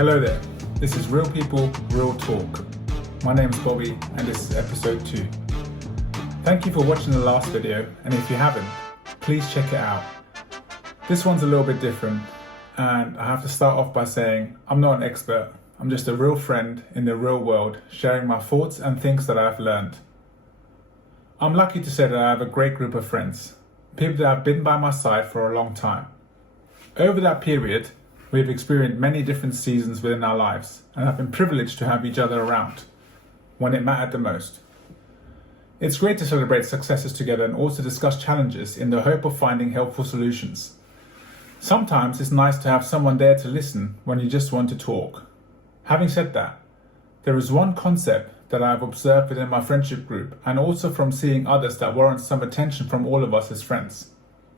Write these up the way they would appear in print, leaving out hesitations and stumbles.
Hello there, this is Real People, Real Talk. My name is Bobby and this is episode 2. Thank you for watching the last video, and if you haven't, please check it out. This one's a little bit different, and I have to start off by saying I'm not an expert. I'm just a real friend in the real world, sharing my thoughts and things that I've learned. I'm lucky to say that I have a great group of friends, people that have been by my side for a long time. Over that period, we have experienced many different seasons within our lives, and have been privileged to have each other around when it mattered the most. It's great to celebrate successes together and also discuss challenges in the hope of finding helpful solutions. Sometimes it's nice to have someone there to listen when you just want to talk. Having said that, there is one concept that I have observed within my friendship group, and also from seeing others, that warrants some attention from all of us as friends.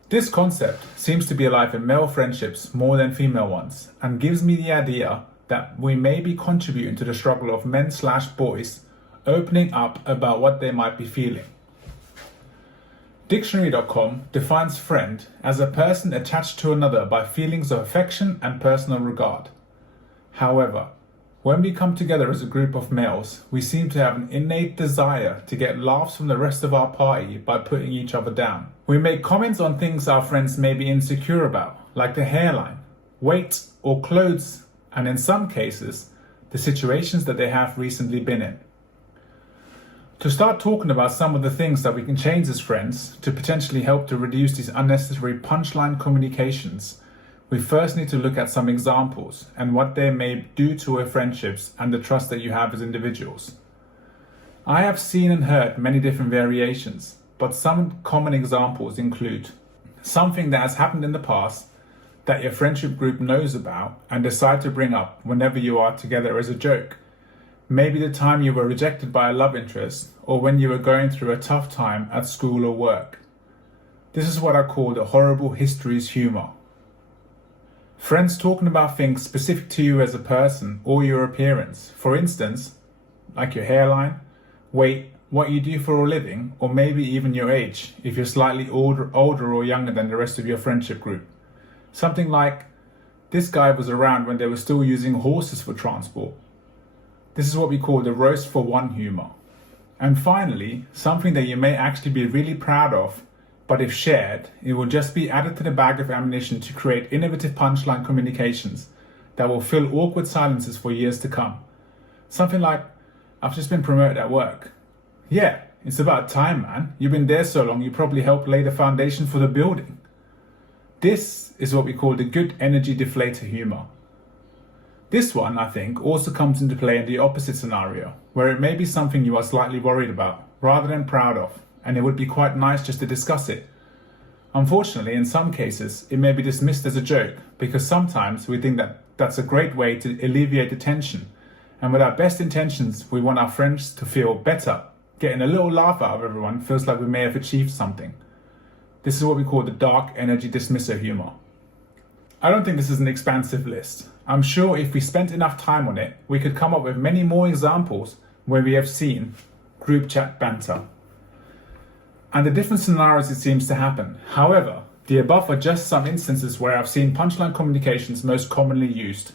This concept seems to be alive in male friendships more than female ones, and gives me the idea that we may be contributing to the struggle of men/boys opening up about what they might be feeling. Dictionary.com defines friend as a person attached to another by feelings of affection and personal regard. However, when we come together as a group of males, we seem to have an innate desire to get laughs from the rest of our party by putting each other down. We make comments on things our friends may be insecure about, like the hairline, weight, or clothes, and in some cases, the situations that they have recently been in. To start talking about some of the things that we can change as friends to potentially help to reduce these unnecessary punchline communications, we first need to look at some examples and what they may do to our friendships and the trust that you have as individuals. I have seen and heard many different variations, but some common examples include something that has happened in the past that your friendship group knows about and decide to bring up whenever you are together as a joke. Maybe the time you were rejected by a love interest, or when you were going through a tough time at school or work. This is what I call the horrible histories humor. Friends talking about things specific to you as a person or your appearance. For instance, like your hairline, weight, what you do for a living, or maybe even your age, if you're slightly older or younger than the rest of your friendship group. Something like, this guy was around when they were still using horses for transport. This is what we call the roast for one humor. And finally, something that you may actually be really proud of, but if shared, it will just be added to the bag of ammunition to create innovative punchline communications that will fill awkward silences for years to come. Something like, I've just been promoted at work. Yeah, it's about time, man. You've been there so long, you probably helped lay the foundation for the building. This is what we call the good energy deflator humor. This one, I think, also comes into play in the opposite scenario, where it may be something you are slightly worried about, rather than proud of, and it would be quite nice just to discuss it. Unfortunately, in some cases, it may be dismissed as a joke, because sometimes we think that that's a great way to alleviate the tension, and with our best intentions, we want our friends to feel better. Getting a little laugh out of everyone feels like we may have achieved something. This is what we call the dark energy dismisser humor. I don't think this is an expansive list. I'm sure if we spent enough time on it, we could come up with many more examples where we have seen group chat banter and the different scenarios it seems to happen. However, the above are just some instances where I've seen punchline communications most commonly used.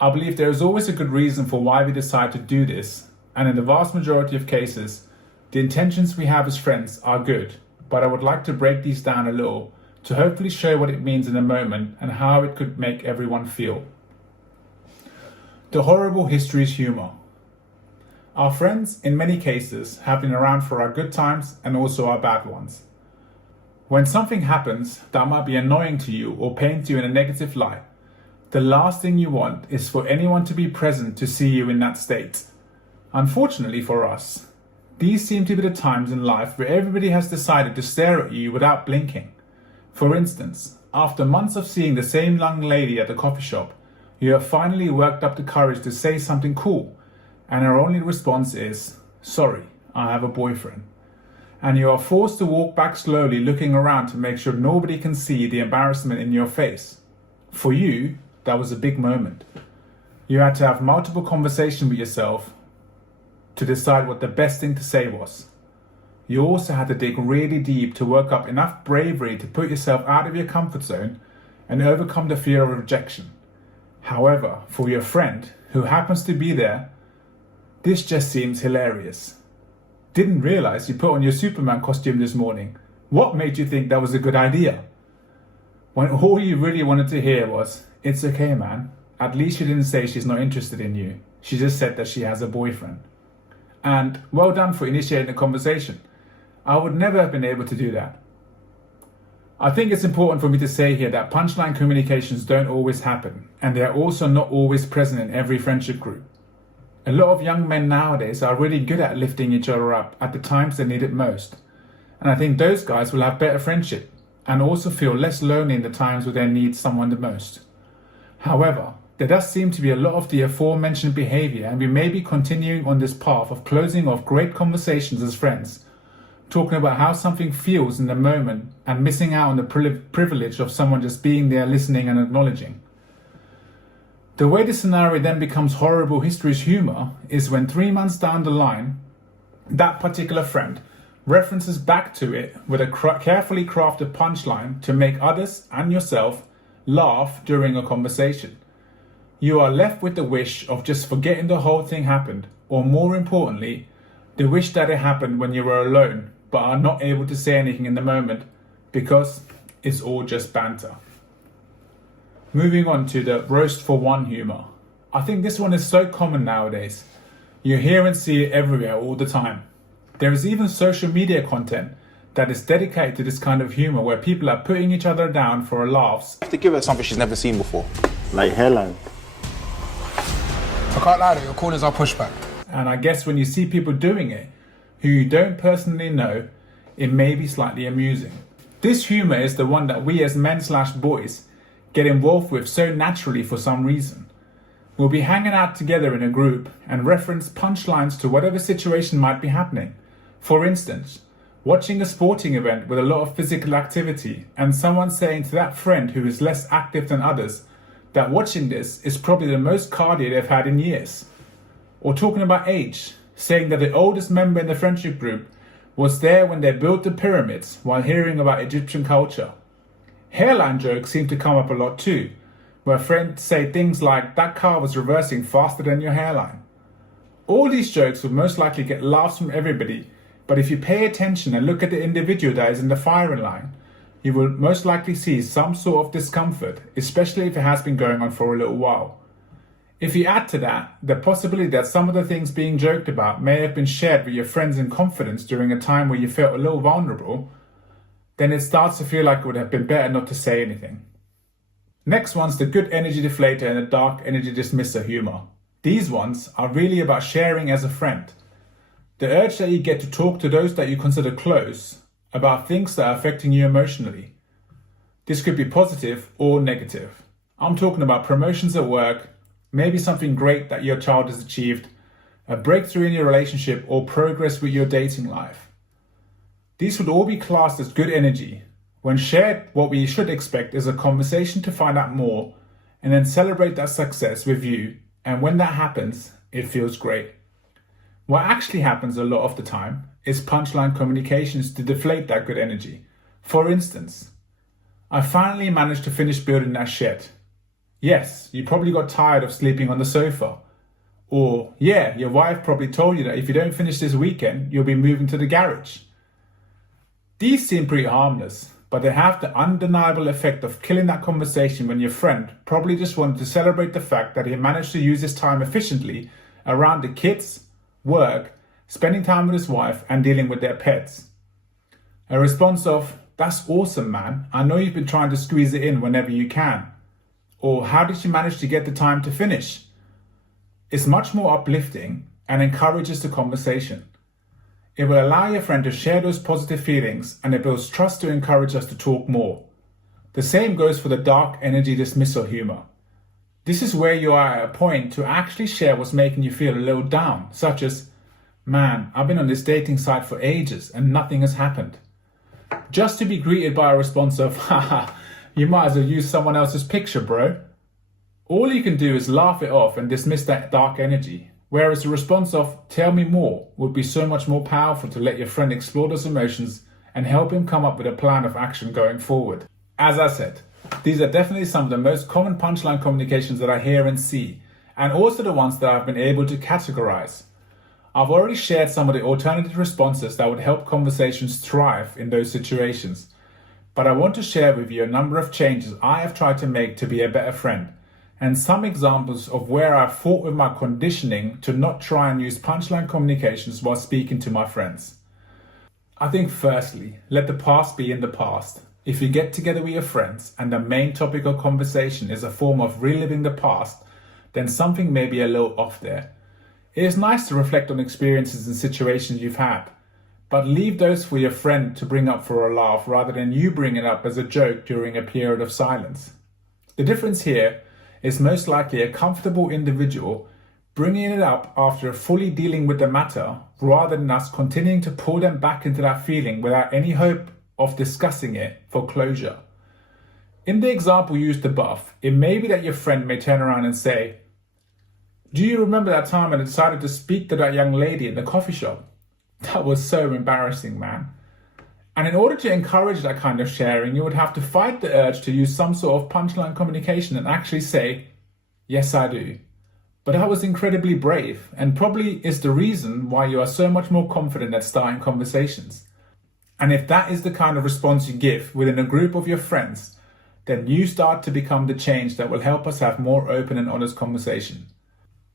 I believe there is always a good reason for why we decide to do this, and in the vast majority of cases, the intentions we have as friends are good, but I would like to break these down a little to hopefully show what it means in a moment and how it could make everyone feel. The horrible histories humor. Our friends, in many cases, have been around for our good times and also our bad ones. When something happens that might be annoying to you or paint you in a negative light, the last thing you want is for anyone to be present to see you in that state. Unfortunately for us, these seem to be the times in life where everybody has decided to stare at you without blinking. For instance, after months of seeing the same young lady at the coffee shop, you have finally worked up the courage to say something cool, and her only response is, sorry, I have a boyfriend. And you are forced to walk back slowly, looking around to make sure nobody can see the embarrassment in your face. For you, that was a big moment. You had to have multiple conversations with yourself to decide what the best thing to say was. You also had to dig really deep to work up enough bravery to put yourself out of your comfort zone and overcome the fear of rejection. However, for your friend who happens to be there, this just seems hilarious. Didn't realize you put on your Superman costume this morning. What made you think that was a good idea? When all you really wanted to hear was, "It's okay, man. At least she didn't say she's not interested in you. She just said that she has a boyfriend." And well done for initiating a conversation. I would never have been able to do that. I think it's important for me to say here that punchline communications don't always happen, and they are also not always present in every friendship group. A lot of young men nowadays are really good at lifting each other up at the times they need it most. And I think those guys will have better friendship and also feel less lonely in the times where they need someone the most. However, there does seem to be a lot of the aforementioned behavior, and we may be continuing on this path of closing off great conversations as friends, talking about how something feels in the moment and missing out on the privilege of someone just being there listening and acknowledging. The way this scenario then becomes horrible history's humor is when 3 months down the line, that particular friend references back to it with a carefully crafted punchline to make others and yourself laugh during a conversation. You are left with the wish of just forgetting the whole thing happened, or more importantly, the wish that it happened when you were alone, but are not able to say anything in the moment because it's all just banter. Moving on to the roast for one humor. I think this one is so common nowadays. You hear and see it everywhere all the time. There is even social media content that is dedicated to this kind of humor where people are putting each other down for a laughs. I have to give her something she's never seen before. Like hairline. I can't lie to you, your corners are pushback. And I guess when you see people doing it, who you don't personally know, it may be slightly amusing. This humor is the one that we as men/boys get involved with so naturally for some reason. We'll be hanging out together in a group and reference punchlines to whatever situation might be happening. For instance, watching a sporting event with a lot of physical activity and someone saying to that friend who is less active than others that watching this is probably the most cardio they've had in years. Or talking about age, saying that the oldest member in the friendship group was there when they built the pyramids while hearing about Egyptian culture. Hairline jokes seem to come up a lot too, where friends say things like, "That car was reversing faster than your hairline." All these jokes will most likely get laughs from everybody, but if you pay attention and look at the individual that is in the firing line, you will most likely see some sort of discomfort, especially if it has been going on for a little while. If you add to that the possibility that some of the things being joked about may have been shared with your friends in confidence during a time where you felt a little vulnerable, then it starts to feel like it would have been better not to say anything. Next one's the good energy deflator and the dark energy dismisser humor. These ones are really about sharing as a friend. The urge that you get to talk to those that you consider close about things that are affecting you emotionally. This could be positive or negative. I'm talking about promotions at work, maybe something great that your child has achieved, a breakthrough in your relationship, or progress with your dating life. These would all be classed as good energy. When shared, what we should expect is a conversation to find out more and then celebrate that success with you, and when that happens, it feels great. What actually happens a lot of the time is punchline communications to deflate that good energy. For instance, "I finally managed to finish building that shed." Yes, you probably got tired of sleeping on the sofa. Or, yeah, your wife probably told you that if you don't finish this weekend, you'll be moving to the garage. These seem pretty harmless, but they have the undeniable effect of killing that conversation when your friend probably just wanted to celebrate the fact that he managed to use his time efficiently around the kids, work, spending time with his wife, and dealing with their pets. A response of, "That's awesome, man. I know you've been trying to squeeze it in whenever you can." Or, "How did you manage to get the time to finish?" It's much more uplifting and encourages the conversation. It will allow your friend to share those positive feelings, and it builds trust to encourage us to talk more. The same goes for the dark energy dismissal humor. This is where you are at a point to actually share what's making you feel a little down, such as, "Man, I've been on this dating site for ages and nothing has happened." Just to be greeted by a response of, "Haha, you might as well use someone else's picture, bro." All you can do is laugh it off and dismiss that dark energy, whereas the response of, "Tell me more," would be so much more powerful to let your friend explore those emotions and help him come up with a plan of action going forward. As I said, These are definitely some of the most common punchline communications that I hear and see, and also the ones that I've been able to categorize. I've already shared some of the alternative responses that would help conversations thrive in those situations, but I want to share with you a number of changes I have tried to make to be a better friend, and some examples of where I've fought with my conditioning to not try and use punchline communications while speaking to my friends. I think firstly, let the past be in the past. If you get together with your friends and the main topic of conversation is a form of reliving the past, then something may be a little off there. It is nice to reflect on experiences and situations you've had, but leave those for your friend to bring up for a laugh rather than you bring it up as a joke during a period of silence. The difference here is most likely a comfortable individual bringing it up after fully dealing with the matter rather than us continuing to pull them back into that feeling without any hope of discussing it for closure. In the example used above, it may be that your friend may turn around and say, "Do you remember that time I decided to speak to that young lady in the coffee shop? That was so embarrassing, man." And in order to encourage that kind of sharing, you would have to fight the urge to use some sort of punchline communication and actually say, "Yes, I do." But that was incredibly brave and probably is the reason why you are so much more confident at starting conversations. And if that is the kind of response you give within a group of your friends, then you start to become the change that will help us have more open and honest conversation.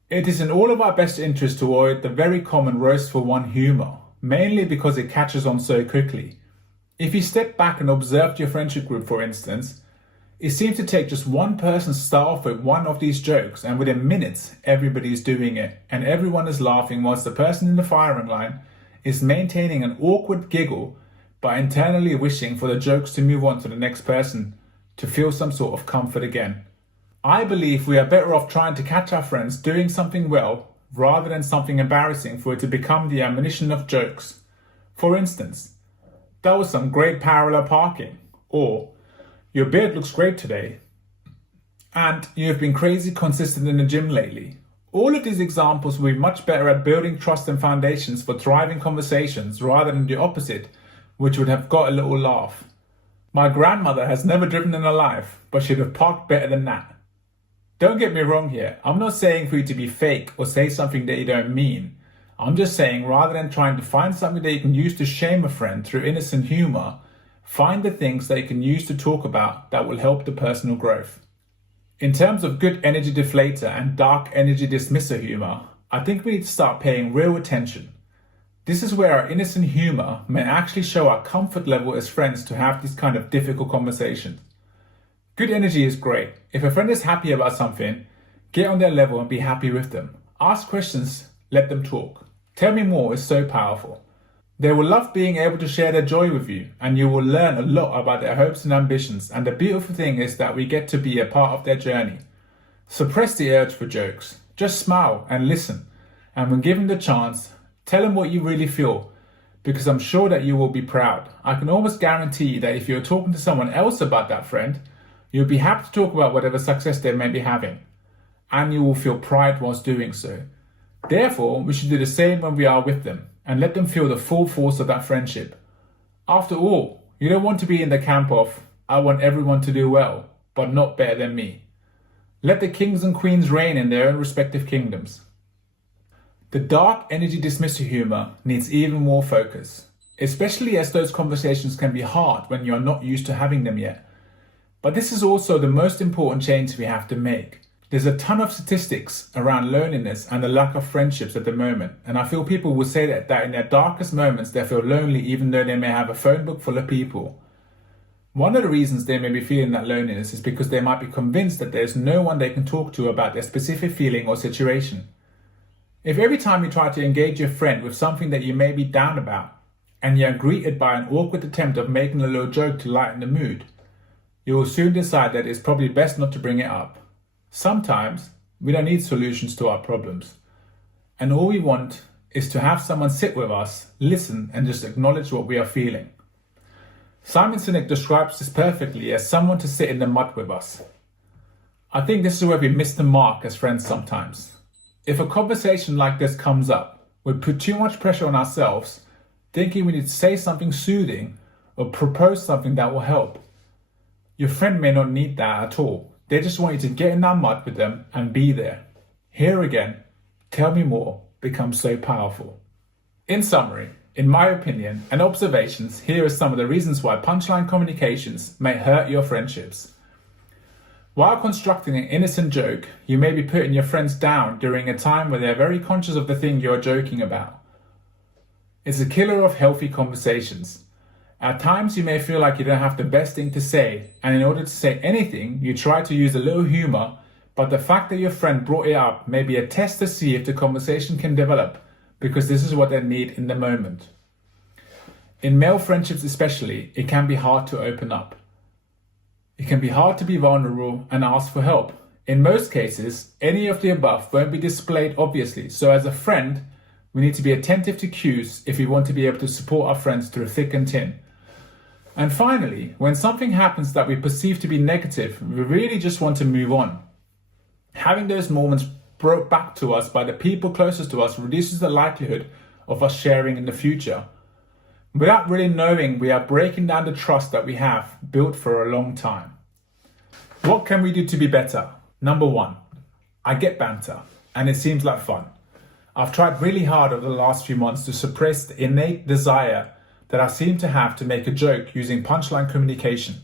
It is in all of our best interest to avoid the very common roast for one humor, mainly because it catches on so quickly. If you step back and observed your friendship group, for instance, it seems to take just one person to start off with one of these jokes, and within minutes, everybody is doing it, and everyone is laughing whilst the person in the firing line is maintaining an awkward giggle but internally wishing for the jokes to move on to the next person to feel some sort of comfort again. I believe we are better off trying to catch our friends doing something well rather than something embarrassing for it to become the ammunition of jokes. For instance, "That was some great parallel parking," or "Your beard looks great today," and "You've been crazy consistent in the gym lately." All of these examples will be much better at building trust and foundations for thriving conversations rather than the opposite, which would have got a little laugh. "My grandmother has never driven in her life, but she'd have parked better than that." Don't get me wrong here, I'm not saying for you to be fake or say something that you don't mean. I'm just saying rather than trying to find something that you can use to shame a friend through innocent humor, find the things that you can use to talk about that will help the personal growth. In terms of good energy deflator and dark energy dismisser humor, I think we need to start paying real attention. This is where our innocent humor may actually show our comfort level as friends to have these kind of difficult conversations. Good energy is great. If a friend is happy about something, get on their level and be happy with them. Ask questions, let them talk. "Tell me more" is so powerful. They will love being able to share their joy with you, and you will learn a lot about their hopes and ambitions, and the beautiful thing is that we get to be a part of their journey. Suppress the urge for jokes. Just smile and listen, and when given the chance, tell them what you really feel, because I'm sure that you will be proud. I can almost guarantee that if you're talking to someone else about that friend, you'll be happy to talk about whatever success they may be having, and you will feel pride whilst doing so. Therefore, we should do the same when we are with them, and let them feel the full force of that friendship. After all, you don't want to be in the camp of, "I want everyone to do well, but not better than me." Let the kings and queens reign in their own respective kingdoms. The dark energy dismissive humor needs even more focus, especially as those conversations can be hard when you are not used to having them yet. But this is also the most important change we have to make. There's a ton of statistics around loneliness and the lack of friendships at the moment, and I feel people will say that in their darkest moments they feel lonely even though they may have a phone book full of people. One of the reasons they may be feeling that loneliness is because they might be convinced that there's no one they can talk to about their specific feeling or situation. If every time you try to engage your friend with something that you may be down about, and you are greeted by an awkward attempt of making a little joke to lighten the mood, you will soon decide that it's probably best not to bring it up. Sometimes we don't need solutions to our problems, and all we want is to have someone sit with us, listen, and just acknowledge what we are feeling. Simon Sinek describes this perfectly as someone to sit in the mud with us. I think this is where we miss the mark as friends sometimes. If a conversation like this comes up, we put too much pressure on ourselves, thinking we need to say something soothing or propose something that will help. Your friend may not need that at all. They just want you to get in that mud with them and be there. Here again, tell me more becomes so powerful. In summary, in my opinion and observations, here are some of the reasons why punchline communications may hurt your friendships. While constructing an innocent joke, you may be putting your friends down during a time where they're very conscious of the thing you're joking about. It's a killer of healthy conversations. At times you may feel like you don't have the best thing to say, and in order to say anything, you try to use a little humor, but the fact that your friend brought it up may be a test to see if the conversation can develop, because this is what they need in the moment. In male friendships especially, it can be hard to open up. It can be hard to be vulnerable and ask for help. In most cases, any of the above won't be displayed obviously, so as a friend, we need to be attentive to cues if we want to be able to support our friends through thick and thin. And finally, when something happens that we perceive to be negative, we really just want to move on. Having those moments brought back to us by the people closest to us reduces the likelihood of us sharing in the future. Without really knowing, we are breaking down the trust that we have built for a long time. What can we do to be better? Number 1, I get banter, and it seems like fun. I've tried really hard over the last few months to suppress the innate desire that I seem to have to make a joke using punchline communication.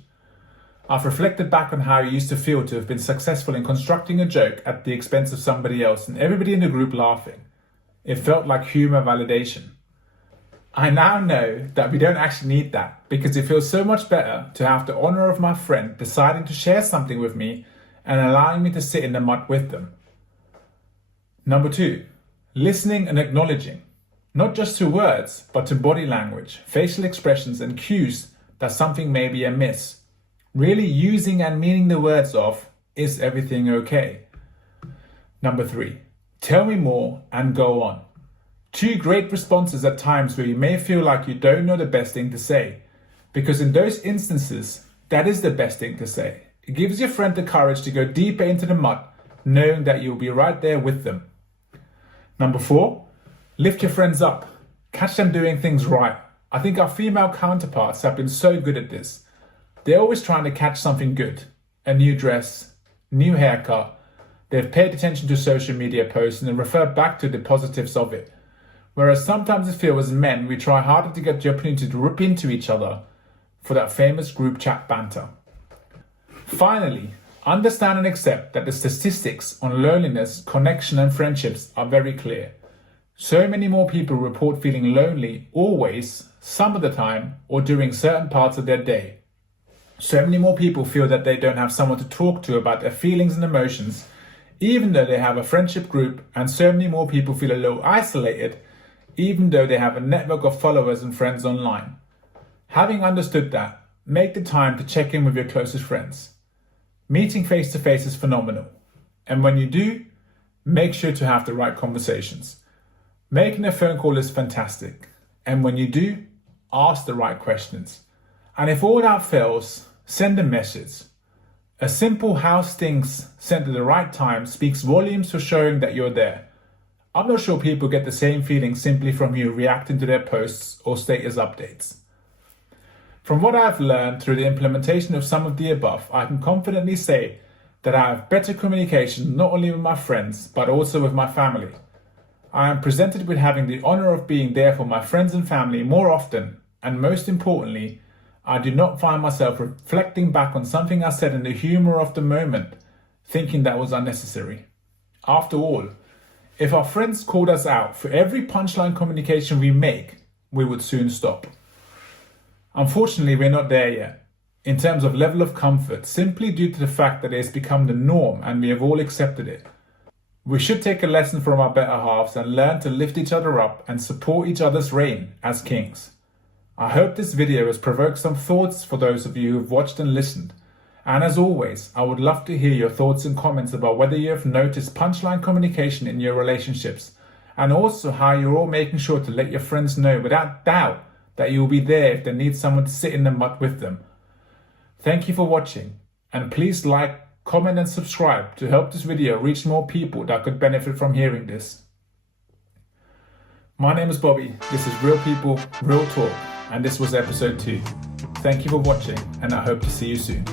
I've reflected back on how I used to feel to have been successful in constructing a joke at the expense of somebody else and everybody in the group laughing. It felt like humor validation. I now know that we don't actually need that, because it feels so much better to have the honor of my friend deciding to share something with me and allowing me to sit in the mud with them. Number 2, listening and acknowledging, not just to words, but to body language, facial expressions and cues that something may be amiss. Really using and meaning the words of, is everything okay? Number 3, tell me more and go on. 2 great responses at times where you may feel like you don't know the best thing to say, because in those instances, that is the best thing to say. It gives your friend the courage to go deeper into the mud, knowing that you'll be right there with them. Number 4, lift your friends up. Catch them doing things right. I think our female counterparts have been so good at this. They're always trying to catch something good. A new dress, new haircut. They've paid attention to social media posts and then refer back to the positives of it. Whereas sometimes I feel as men, we try harder to get the opportunity to rip into each other for that famous group chat banter. Finally, understand and accept that the statistics on loneliness, connection and friendships are very clear. So many more people report feeling lonely always, some of the time, or during certain parts of their day. So many more people feel that they don't have someone to talk to about their feelings and emotions, even though they have a friendship group, and so many more people feel a little isolated, even though they have a network of followers and friends online. Having understood that, make the time to check in with your closest friends. Meeting face to face is phenomenal. And when you do, make sure to have the right conversations. Making a phone call is fantastic. And when you do, ask the right questions. And if all that fails, send a message. A simple "how's things" sent at the right time speaks volumes for showing that you're there. I'm not sure people get the same feeling simply from you reacting to their posts or status updates. From what I've learned through the implementation of some of the above, I can confidently say that I have better communication not only with my friends, but also with my family. I am presented with having the honor of being there for my friends and family more often, and most importantly, I do not find myself reflecting back on something I said in the humor of the moment, thinking that was unnecessary. After all, if our friends called us out for every punchline communication we make, we would soon stop. Unfortunately, we're not there yet, in terms of level of comfort, simply due to the fact that it has become the norm and we have all accepted it. We should take a lesson from our better halves and learn to lift each other up and support each other's reign as kings. I hope this video has provoked some thoughts for those of you who've watched and listened. And as always, I would love to hear your thoughts and comments about whether you have noticed punchline communication in your relationships, and also how you're all making sure to let your friends know without doubt that you will be there if they need someone to sit in the mud with them. Thank you for watching, and please like, comment and subscribe to help this video reach more people that could benefit from hearing this. My name is Bobby, this is Real People, Real Talk, and this was episode 2. Thank you for watching, and I hope to see you soon.